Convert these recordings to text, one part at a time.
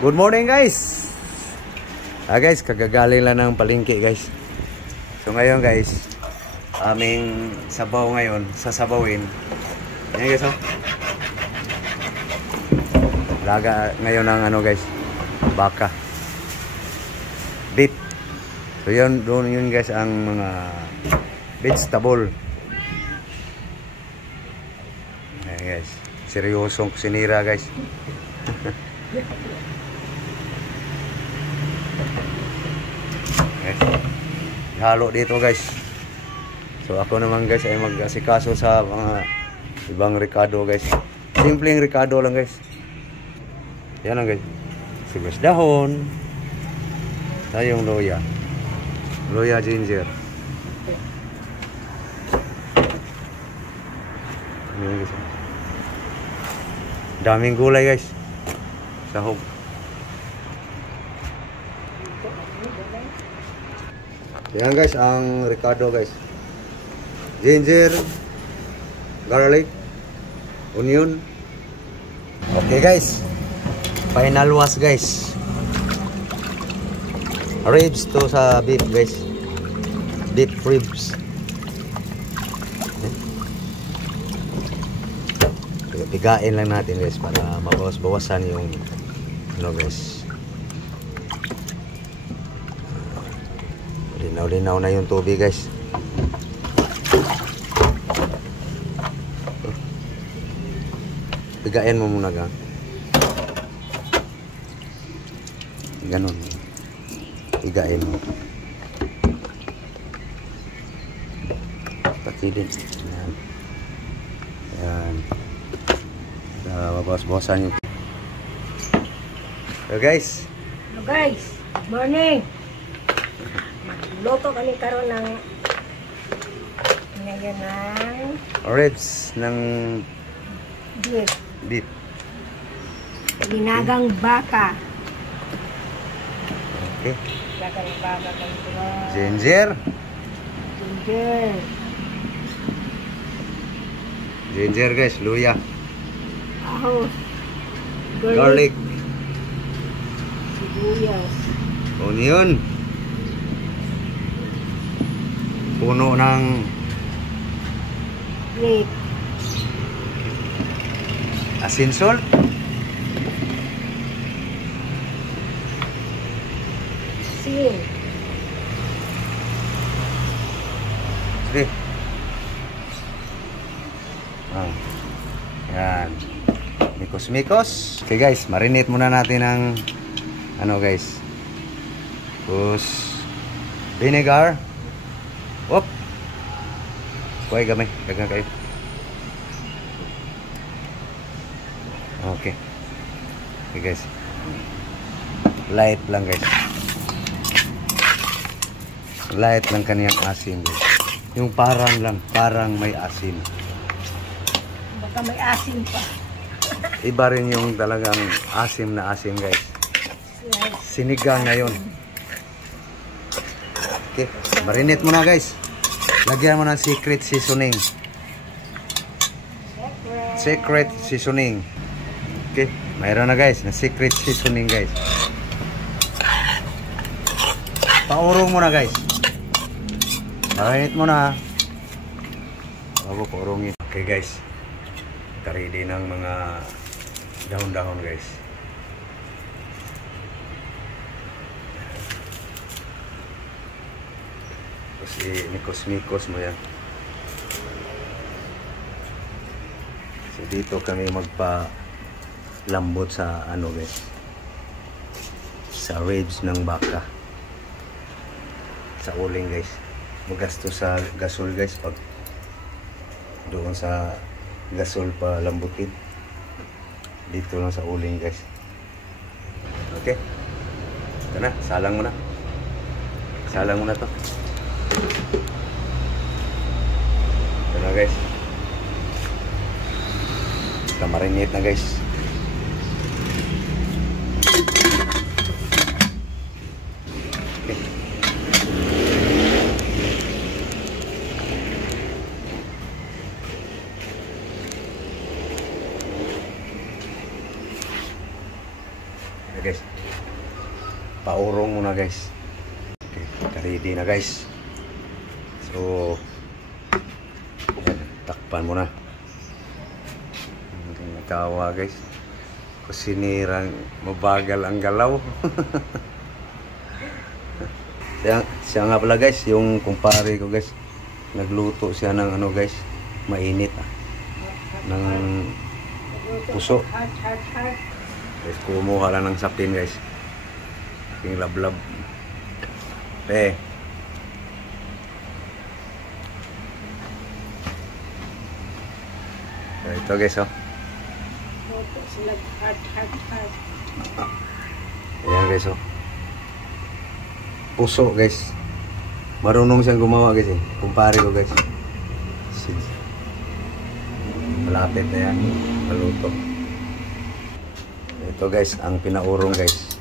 Good morning guys. Guys, kagagaling lang ng palengke guys. So ngayon guys, aming sabaw ngayon, sasabawin. Yan guys oh. Laga ngayon ng ano guys, baka. Beef. So yun, doon yun guys ang mga vegetable. Ayan guys, seryosong kusinira guys. Halo dito guys. So ako naman guys ay mag-asikaso sa mga ibang ricado guys. Simpleng ricado lang guys. Yan lang guys. Sibuyas dahon. Tayong loya. Loya ginger. Yan guys. Daming gulay guys. Sahog. Yan guys, ang ricado guys. Ginger, garlic, onion. Okay guys. Final wash guys. Ribs to sa beef guys. Beef ribs. Pigain lang natin guys para mabawas-bawasan yung ano guys. Linaw-linaw na yung tubig guys. Pigain mo muna ga. Ganon. Pigain mo. Patidin. Yan. Yan. Bawas-bawasan yung. So guys. Hello guys. Good morning. Luto kami karon ng ngayon ng ribs ng beef. Ginagang baka. Okay. Ginagang baka kami karon. Ginger. Ginger. Ginger guys, luya. Ahos. Garlic. Sibuyas. Onion. Puno ng Grape. asin salt. Sin. Sige. Yan. Mikos-mikos. Okay guys, marinate muna natin ng ano guys. Tapos vinegar. Whoop. Kuhay gamay. Dagan kayo. Okay. Okay guys. Light lang guys. Light lang kaniyang asin guys. Yung parang lang. Parang may asin. Baka may asin pa. Iba rin yung talagang asim na asim guys. Sinigang na yun. Okay. Marinate mo na guys. Lagyan mo ng secret seasoning. Secret seasoning. Okay. Mayroon na guys. Na secret seasoning guys. Paurong mo na guys. Marinate mo na. Bago paurongin. Okay guys. Ready ng mga dahon-dahon guys. Kasi mikos-mikos mo yan. So dito kami magpa-lambot sa ano guys, sa ribs ng baka, sa uling guys. Magasto sa gasol guys pag doon sa gasol pa lambutin. Dito lang sa uling guys. Okay. Ito na, salang mo na. Salang mo na to. Ito na guys. Marinate na guys. Okay. Okay, guys. Paurong muna guys. Okay, ready na guys. So, yan, takpan muna. Natawa guys. Kusinirang mabagal ang galaw. siya nga pala guys, yung kumpare ko guys. Nagluto siya ng ano guys, mainit ng puso. Guys, kumuha lang ng sapin guys. Aking lablab. Ito guys, oh. Ayan guys, oh. Puso guys. Marunong siyang gumawa guys eh. Kumpare ko guys. Malapit na yan. Maluto. Ito guys, ang pinaurong guys.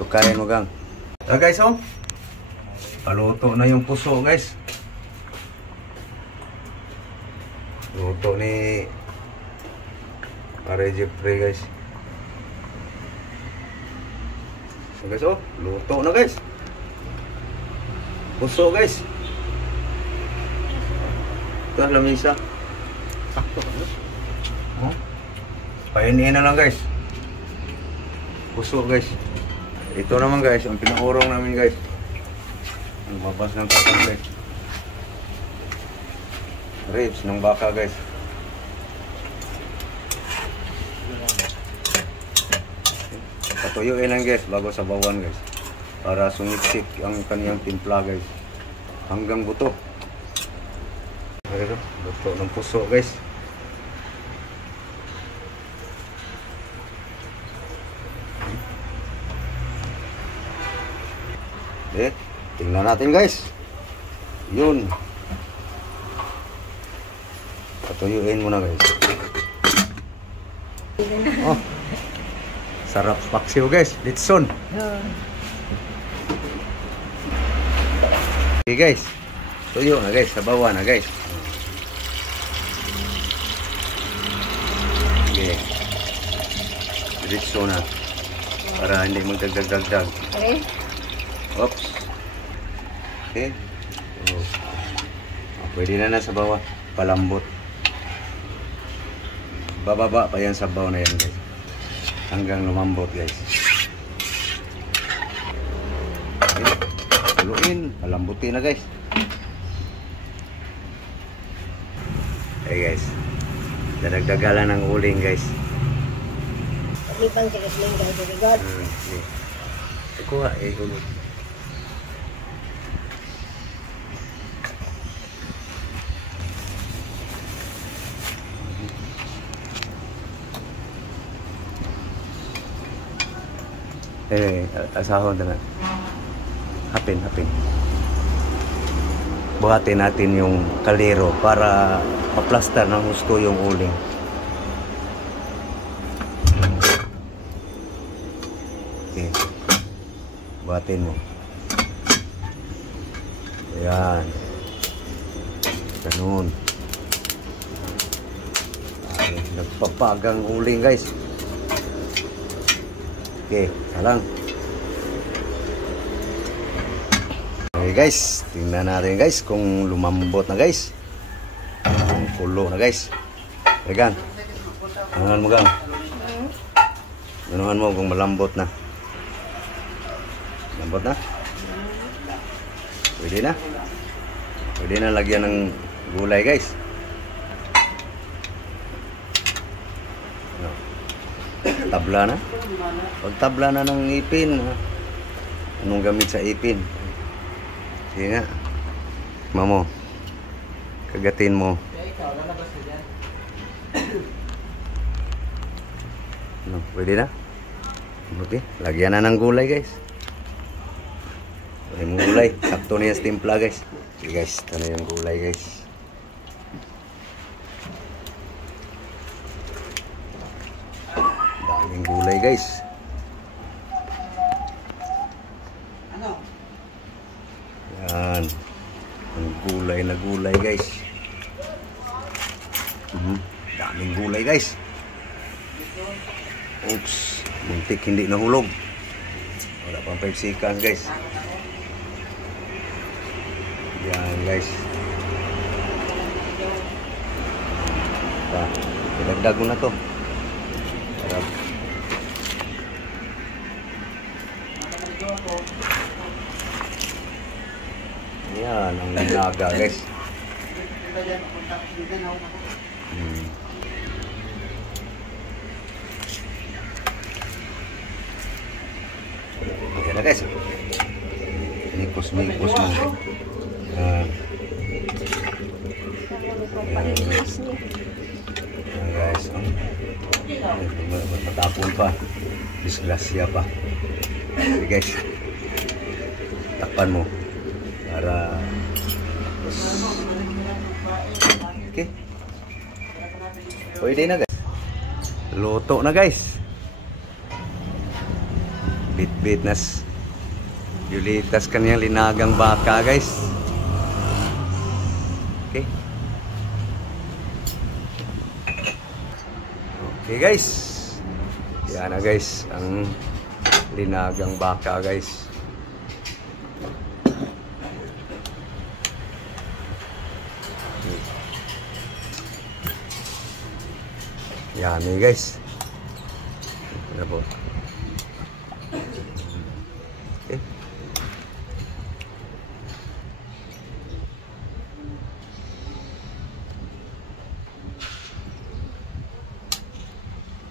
Lukayan mo gang. Ito guys, oh. Paluto na yung puso guys. Luto ni Pare Jeffrey guys. So guys, oh. Luto na guys. Puso guys. Ito lamisa. Sakto. Oh. Painiin na lang guys. Puso guys. Ito naman guys, ang pinaurong namin guys. Ang babas ng kakang guys. Ribs ng baka guys. Patuyuin lang guys bago sabawan guys. Para sumiksik ang kaniyang timpla guys. Hanggang buto. Buto ng puso guys. Tingnan natin guys. Yun. Patuyuin muna guys. Oh. Sarap paksiw guys. Litson. Okay guys. Tuyo na guys. Sabawan na guys. Okay. Litson na. Para hindi magdagdag-dagdag. Okay. Oops. Okay. So, pwede na sa bawah. Palambot. Bababa pa yan sa bawah na yan guys. Hanggang lumambot guys. Okay. Haluin. Palambutin na guys. Okay guys. Dadagdagalan ng uling guys. Lipang tigas mo guys. Very good. Okay. Kuha eh. Asahon na. Hapin. Buhatin natin yung kalero para maplastar ng gusto yung uling. Okay. Buhatin mo. Ayan. Ganun. Okay. Nagpapagang uling guys. Okay, salang. Okay guys, tingnan natin guys kung lumambot na guys. Kung kulo na guys. Regan. Ganuhan mo gang. Ganuhan mo kung malambot na. Lambot na? Pwede na. Pwede na lagyan ng gulay guys. Tabla na. Pag tabla na ng ipin, anong gamit sa ipin? Sige nga. Mamo. Kagatin mo. No, pwede na? Okay. Lagyan na ng gulay guys. Lagyan mo gulay. Sakto niya sa timpla guys. Okay guys, ito na yung gulay guys. Daming gulay guys. Yan. Ang gulay na gulay guys. Daming gulay guys. Oops, muntik hindi nahulog. Wala pang 5 seconds guys. Yan guys. Dagdag mo na to. Sarap. Yan ang linaga guys. Yan na guys. Nikos-nikos mo. Guys, matapon pa, disgrasya pa. Okay guys, takpan mo para okay, pwede na guys. Luto na guys. Bit-bit nas Yulitas kanyang linagang baka guys. Okay. Okay guys. Yan na guys ang linagang baka guys. Yummy guys. Ano po? Okay.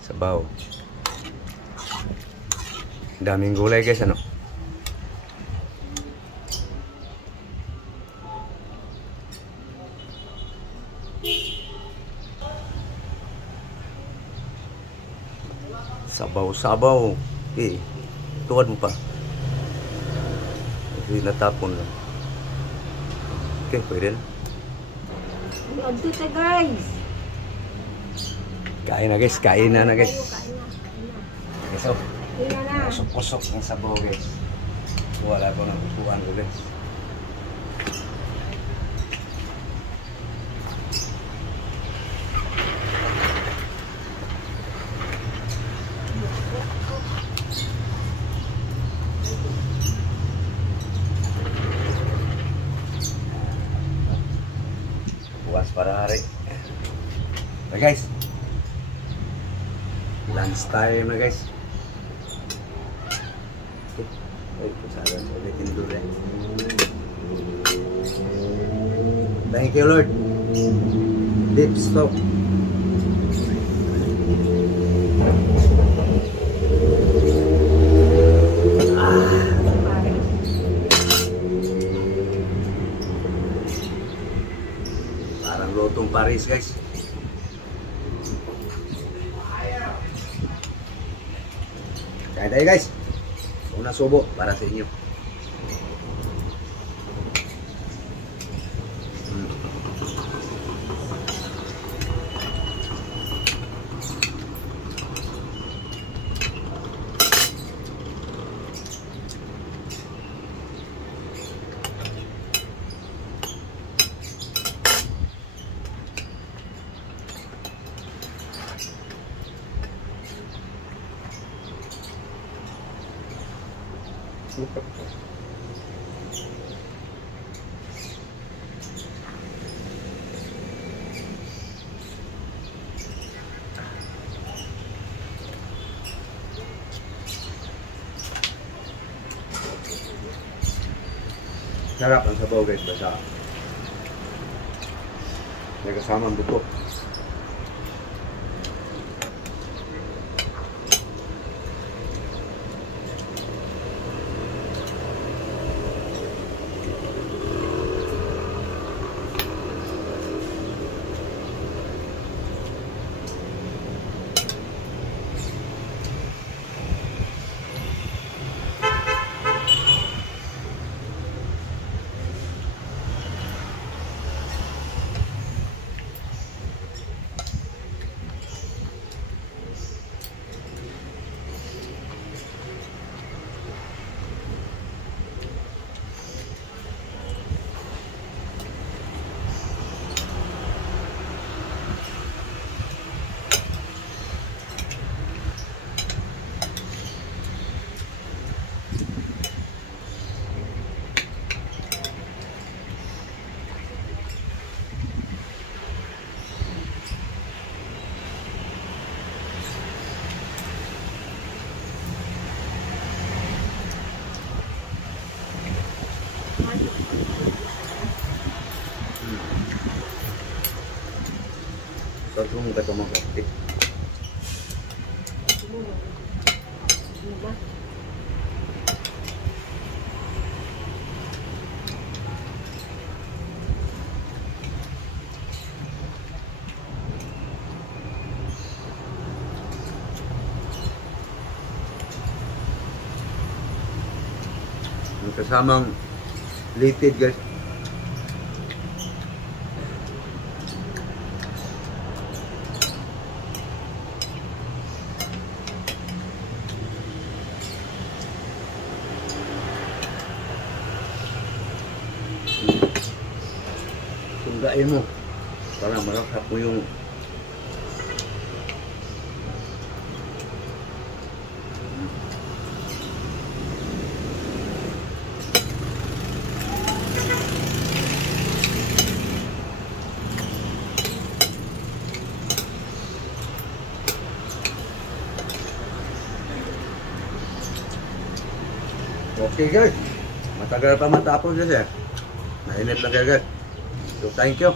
Sabaw. Daming gulay guys, ano? Sabaw-sabaw. Eh, tuwad mo pa. Hindi natapon lang. Okay, pwede na. Ano dito guys? Kain na guys, kain na guys. Kain na. Okay, so, Kain na. pusok-pusok ng sabaw guys. Wala ko ng upuan ko guys. Puas para hari. Okay guys. Lunch time na guys. Okay. Ay, kusalan sa ulitin dure. Thank you Lord. Deep stop. Parang lotong Paris guys. Kain tayo guys. Una subo para sa inyo. Sarap ang sabaw guys, basta may kasamang buto. Kung ka ito mga Ano ba? Yung kasamang litid guys. Tunggain mo para marasap mo yung okay guys, matagal pa matapos guys eh. Mainit lang kayo guys. So thank you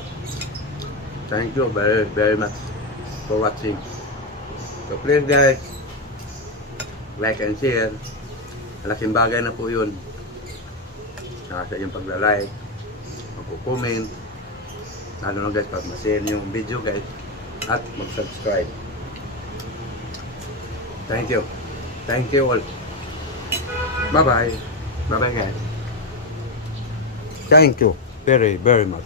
very much for watching. So please guys, like and share. Malaking bagay na po yun. Sa yung pagla-like, magko-comment, ano na guys, pag ma-share yung video guys, at mag-subscribe. Thank you all. Bye bye guys. Thank you very much.